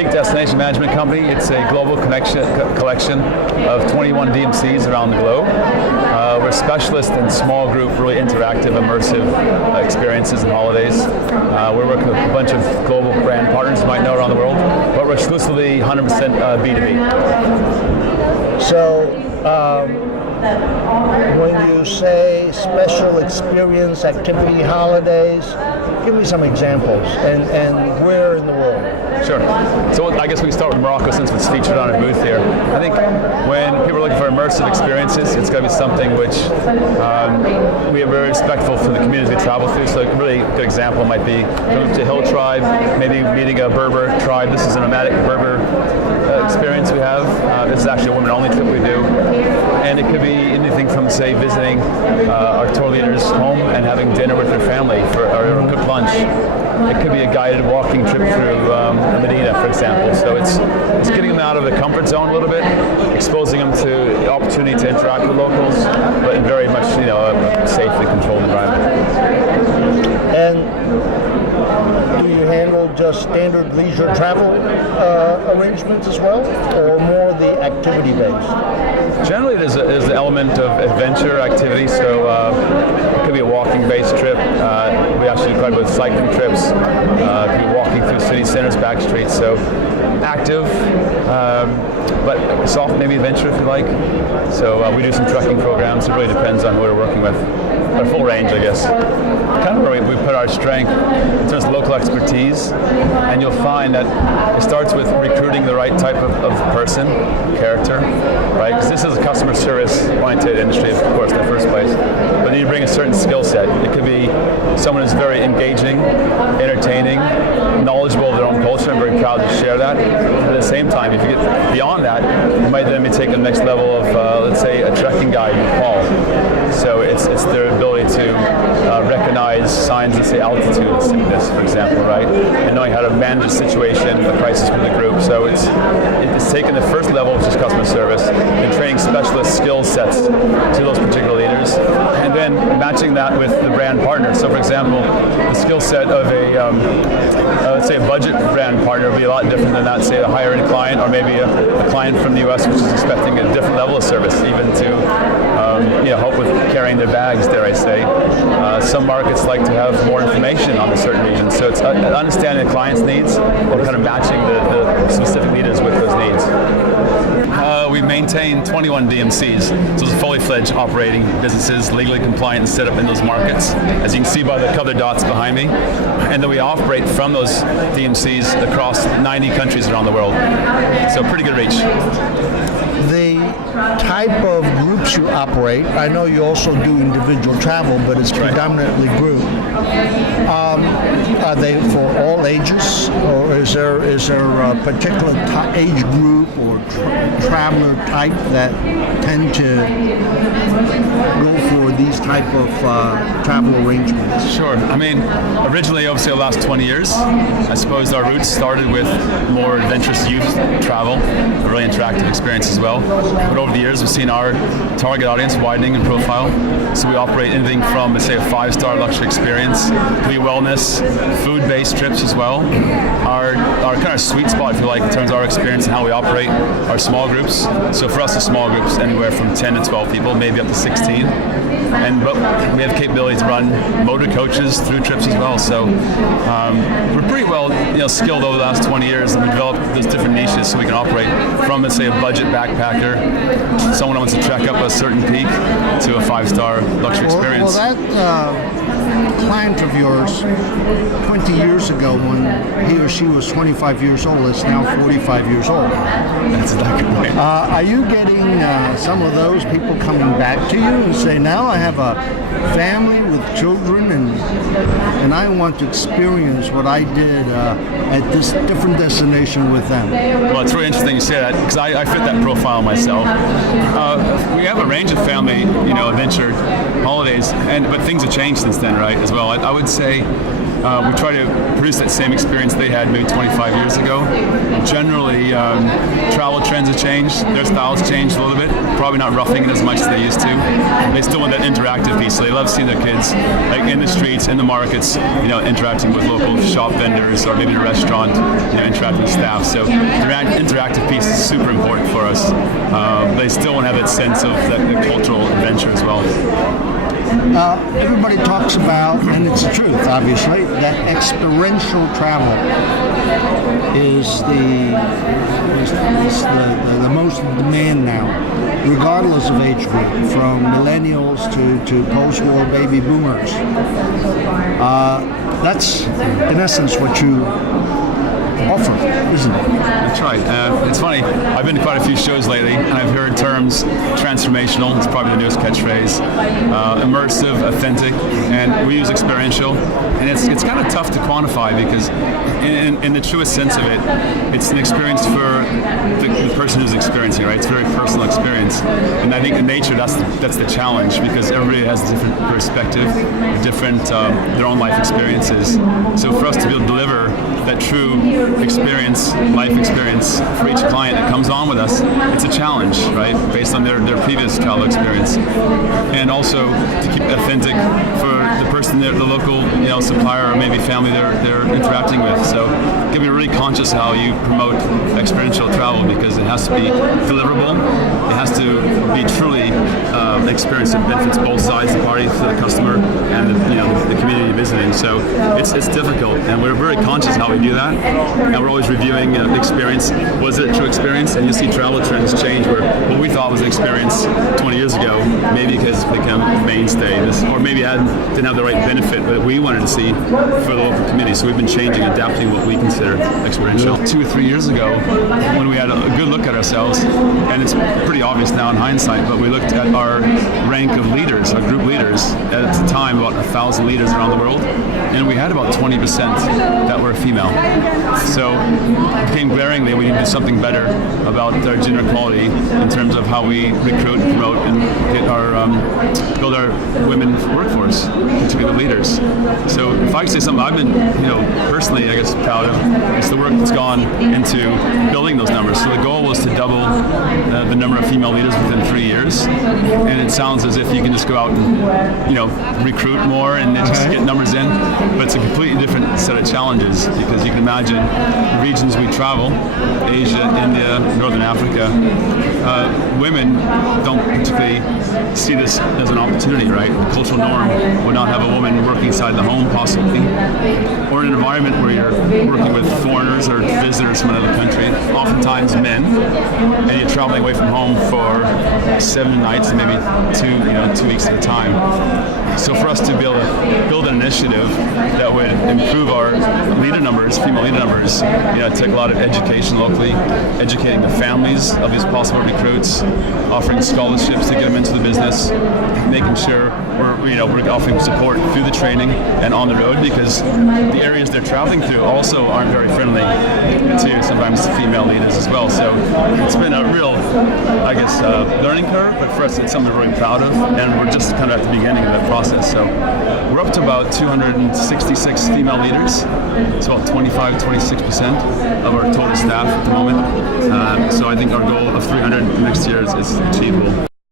PEAK Destination Management Company. It's a global collection of 21 DMCs around the globe. We're a specialist in small group, really interactive, immersive experiences and holidays. We're working with a bunch of global brand partners you might know around the world, but we're exclusively 100% B2B. So, when you say special experience, activity, holidays, give me some examples, and where in the world? Sure. So I guess we can start with Morocco since it's featured on our booth here. I think when people are looking for immersive experiences, it's got to be something which we are very respectful for the communities we travel through. So a really good example might be going to Hill Tribe, maybe meeting a Berber tribe. This is a nomadic Berber experience we have. This is actually a women-only trip we do. And it could be anything from, say, visiting our tour leaders' home and having dinner with their family for or cooked lunch. It could be a guided walking trip through Medina, for example. So it's getting them out of the comfort zone a little bit, exposing them to the opportunity to interact with locals, but in very much a safely controlled environment. And do you handle just standard leisure travel arrangements as well, or more the activity based? Generally, there's an element of adventure activity, so it could be a walking-based trip. We actually do quite a bit of cycling trips. It could be walking through city centers, back streets, so active, but soft, maybe adventure if you like. So we do some trekking programs. It really depends on who we're working with. A full range, I guess. Kind of where we put our strength in terms of local expertise, and you'll find that it starts with recruiting the right type of person, character, right? Because this is a customer service-oriented industry, of course, in the first place. But you bring a certain skill set. It could be someone who's very engaging, entertaining, knowledgeable of their own culture, and very proud to share that. But at the same time, if you get beyond that, you might then be taking the next level of, let's say, a trekking guide, Paul. So it's their ability to recognize signs of, say, altitude sickness, for example, right? And knowing how to manage a situation, a crisis with a group. So it's taking the first level, which is customer service, and training specialist skill sets to those particular leaders, and then matching that with the brand partner. So, for example, the skill set of let's say a budget brand partner would be a lot different than that, say, a higher-end client, or maybe a client from the U.S. which is expecting a different level of service, even to help with carrying their bags, dare I say. Some markets like to have more information on a certain region, so it's understanding the client's needs or kind of matching the specific leaders with those needs. We maintain 21 DMCs, so those are fully fledged operating businesses, legally compliant and set up in those markets, as you can see by the colored dots behind me. And then we operate from those DMCs across 90 countries around the world. So pretty good reach. The type of groups you operate, I know you also do individual travel, but it's predominantly group. Are they for all ages, or is there a particular age group or traveler type that tend to go for these type of travel arrangements? Sure. I mean, originally, obviously, the last 20 years, I suppose our roots started with more adventurous youth travel, a really interactive experience as well. But over the years, we've seen our target audience widening in profile. So we operate anything from, let's say, a 5-star luxury experience, to be wellness, food-based trips as well. Our kind of sweet spot, if you like, in terms of our experience and how we operate, are small groups. So for us, the small groups anywhere from 10 to 12 people, maybe up to 16. But we have capability to run motor coaches through trips as well. So we're pretty well skilled over the last 20 years, and we developed those different niches so we can operate from, let's say, a budget backpacker, someone who wants to trek up a certain peak, to a 5-star luxury experience. Well, that client of yours 20 years ago, when he or she was 25 years old, is now 45 years old. That's exactly right. Are you getting some of those people coming back to you and say, now I have a family with children and I want to experience what I did at this different destination with them? Well, it's really interesting you say that, because I fit that profile myself. We have a range of family, adventure holidays, but things have changed since then, right, as well. I would say we try to produce that same experience they had maybe 25 years ago, generally, travel trends have changed. Their styles changed a little bit. Probably not roughing it as much as they used to. They still want that interactive piece. So they love seeing their kids like in the streets, in the markets, interacting with local shop vendors or maybe in a restaurant, interacting with staff. So the interactive piece is super important for us. They still want to have that sense of the cultural adventure as well. Everybody talks about, and it's the truth, obviously, that experiential travel is the most in demand now, regardless of age group, from millennials to post-war baby boomers. That's, in essence, what you offer, isn't it? That's right. It's funny. I've been to quite a few shows lately, and I've heard terms transformational. It's probably the newest catchphrase. Immersive, authentic, and we use experiential. And it's kind of tough to quantify because, in the truest sense of it, it's an experience for the person who's experiencing. Right? It's a very personal experience, and I think in nature that's the challenge because everybody has a different perspective, different their own life experiences. So for us to be able to deliver that true experience, life experience for each client that comes on with us, it's a challenge, right? Based on their previous travel experience, and also to keep it authentic for the person, the local supplier or maybe family they're interacting with. So you can be really conscious how you promote experiential travel because it has to be deliverable. It has to be truly an experience that benefits both sides of the party, for the customer and the community visiting. So it's difficult, and we're very conscious how we do that. And we're always reviewing the experience. Was it a true experience? And you see travel trends change where what we thought was an experience 20 years ago, maybe because it's become a mainstay, or maybe didn't have the right benefit that we wanted to see for the local community. So we've been changing, adapting what we consider experiential. 2 or 3 years ago, when we had a good look at ourselves, and it's pretty obvious now in hindsight, but we looked at our rank of leaders, our group leaders, at the time about 1,000 leaders around the world, and we had about 20% that were female. So it became glaringly we need to do something better about our gender equality in terms of how we recruit, promote, and get build our women's workforce, particularly the leaders. So if I could say something I've been, personally, I guess, proud of, it's the work that's gone into building those numbers. So the goal was to double the number of female leaders within 3 years, and it sounds as if you can just go out and recruit more and then just get numbers in, but it's a completely different set of challenges because you can imagine the regions we travel, Asia, India, Northern Africa, women don't particularly see this as an opportunity, right? The cultural norm would not have a woman working inside the home, possibly, or in an environment where you're working with foreigners or visitors from another country, oftentimes men, and you're traveling away from home for 7 nights and maybe 2 weeks at a time. So for us to be able to build an initiative that would improve our leader numbers, female leader numbers, it took a lot of education locally, educating the families of these possible recruits, offering scholarships to get them into the business, making sure we're offering support through the training and on the road because the areas they're traveling through also aren't very friendly to sometimes female leaders as well. So it's been a real, learning curve, but for us it's something we're really proud of, and we're just kind of at the beginning of that process. So we're up to about 266 female leaders. It's about 25-26% of our total staff at the moment. So I think our goal of 300 next year is achievable.